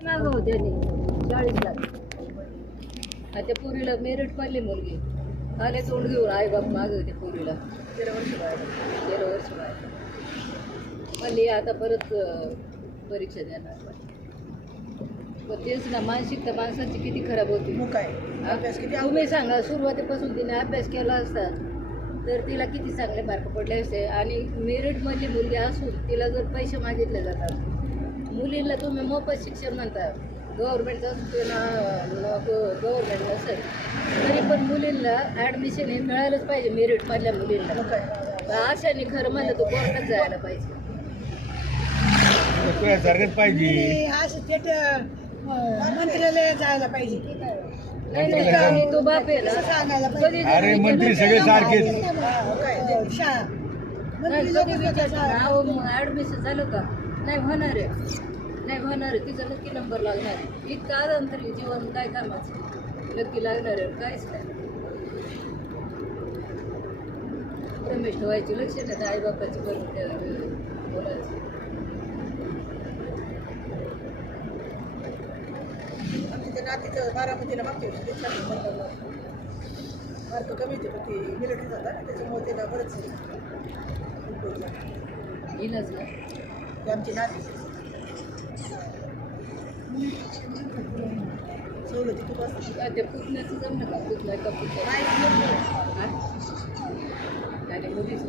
मागव त्यांनी 40 लाख. त्या पोरीला मेरिट पडली मुलगी आले तोंड घेऊन आई बाप मागव त्या पोरीला 13 वर्ष बाहेर म्हणली आता परत परीक्षा देणार. पण तेच ना मानसिकता माणसाची किती खराब होती. मग काय अभ्यास किती तुम्ही सांगा सुरुवातीपासून तिने अभ्यास केला असता तर तिला किती चांगले मार्क पडले असते. आणि मेरिटमधली मुलगी असून तिला जर पैसे मागितले जातात. मुलींना तुम्ही मोफत शिक्षण म्हणता गव्हर्नमेंटचं असतं ना गव्हर्नमेंट नसेल तरी पण मुलींना ॲडमिशन हे मिळालंच पाहिजे मेरिटमधल्या मुलींना. अशाने खरं म्हणलं तर कोर्टात जायला पाहिजे. पाहिजे असं थेट मंत्र्यालयात जायला पाहिजे. नाही आणि तो बाप आहे ना सांगायला कधी अरे मंत्री सगळे सारखेच. शाळा ॲडमिशन झालं का नाही होणार आहे नाही होणार आहे तिचा नक्की नंबर लागणार आहे. इतकं आलं तरी जीवन काय कामाचं नक्की लागणार आहे काहीच नाही. रमेश ठेवायची लक्ष नाही आईबापाची पण बोलायचं. आमच्या नातीचं बारामतीला मागच्या वर्षी मार्क कमी होते पण ते मिलिटरी जातात ना त्याच्यामुळे त्याला बरंच येईलच ना ते आमची नाती सवलती खूप असतात. त्या पुतण्याचं जमलं का पुतण्या का पुतण्या आणि मुलीचं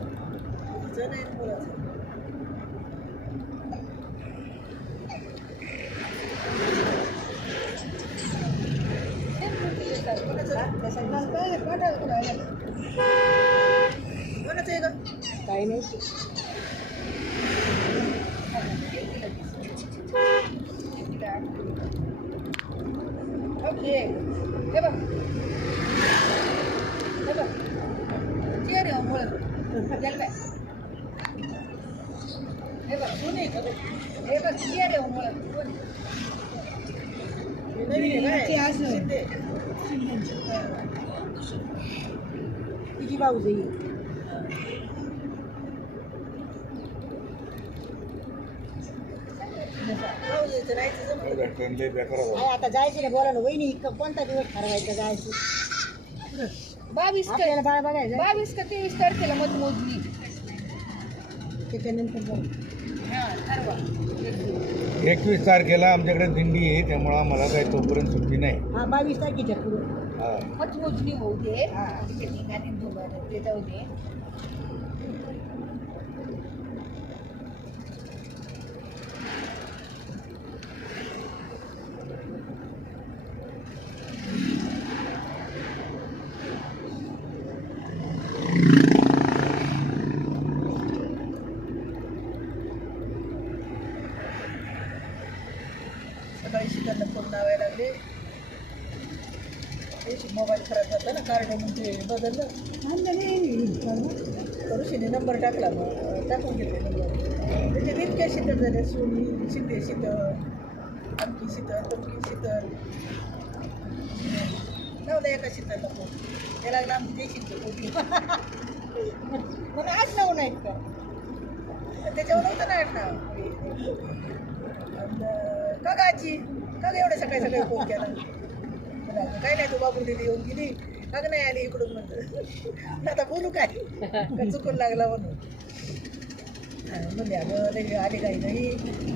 तिचं नाही मुलाचं कोणाचं आहे का काही नाही. ओके हे बघ हे बघ चेअर आहे मुळं गेल बाय हे बघ सुने हे बघ चेअर आहे मुळं नवीन आहे शिंदे तिची भाऊ जाईल आता जायचं नाही बोला ना वहिनी कोणता दिवस ठरवायचा जायचं 22 आपल्याला बाळ बघायचं 22 का 23 तारखेला मतमोजणी त्याच्यानंतर जाऊ हां ठरवा 21 तारखेला आमच्याकडे दिंडी आहे त्यामुळं आम्हाला काही तोपर्यंत सुट्टी नाही. हां 22 तारखेच्या पुढे हा मतमोजणी होऊ दे तिथे ठिकाणी ते जाऊ दे. सकाळी शिकायला फोन लावायला लागले मोबाईल खराब झाला ना कार्ड मग ते बदललं ऋषीने नंबर टाकला मग टाकून घेतले नंबर त्याचे इतक्या शीतल झाले सोनी शिंदे शीतल आमकी शीतल तमकी शीतल नवला एका शीतलला फोन त्याला लागला आमची ते शीतल होती मला आठ नाव नाहीत का त्याच्यावर नव्हतं ना आठ नाव का गाची का एवढं सकाळी सकाळी फोन केला काय नाही तू बाबू दिली येऊन गेली का नाही आली इकडून म्हणलं आता बोलू काय का चुकून लागला म्हणून म्हणजे अगं लगे आली काही नाही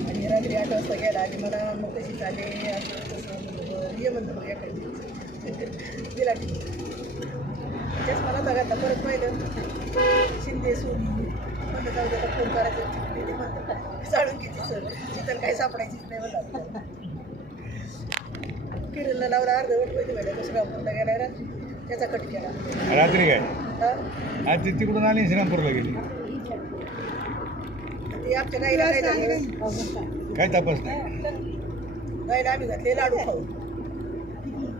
आणि रात्री 8 वाजता गेला आली मला मग तशीच आले असं तसं ये म्हणतो मग एखादी दिला तेच मला बघा परत पाहिलं शिंदे सोनी म्हणलं जाऊ त्याला फोन करायचं ते म्हणतात साडून किती सर शीतल काही सापडायचीच नाही म्हणतात किरणला लावला अर्धवट पहिले वेळेला दुसरा फोनला गेला रात्री त्याचा कट केला रात्री काय हा आज ती तिकडून आली श्रीरामपूरला गेली. ते आमच्या गाईला काय झालं काय तपास नाही. गाईला आम्ही घातले लाडू खाऊ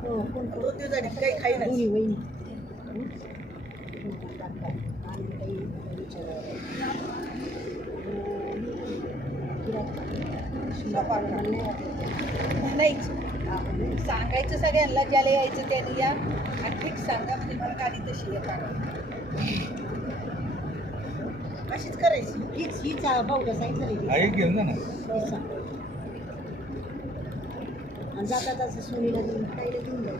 2 दिवस झाली काही खाई नाही. नाहीच सांगायचं सगळ्यांना ज्याला यायचं त्यांनी या आणि ठीक सांगा म्हणजे मला गाडी तशी येतात अशीच करायची हीच भाऊला सांगितलं आई घेऊन जा ना. आणि जाता जाता सोनीला देऊन ताईला घेऊन जाऊ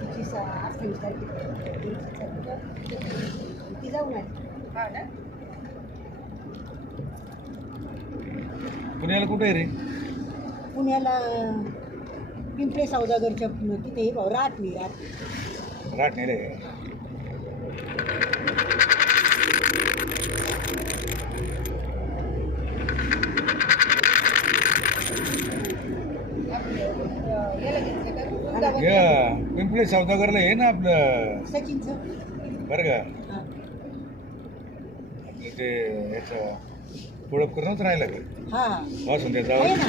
तिची 28 तारखेला ती जाऊन आली. हा ना. पुण्याला कुठे आहे रे? पुण्याला पिंपळे सौदागरच्या तिथे भाऊ राहत राटणेले. याला घेतलं का वृंदावन? या पिंपळे सौदागरला आहे ना आपलं, सचिनचं. बरं का? हां आपलं ते याचं ओळख करूनच राहिलं का हां वासून त्याचा आहे ना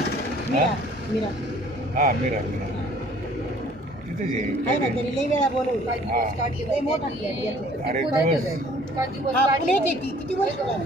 मीरा मीरा हा मीरा तिथेच आहे ना आहे. तरी लई वेळा बोलवलं. काय दिवस काढले लई मोठा बाई flat घेतलाय. अरे पुण्यातच दिवस आहे. काय दिवस हा काढले पुण्यात बाई. येते किती वर्ष झाली?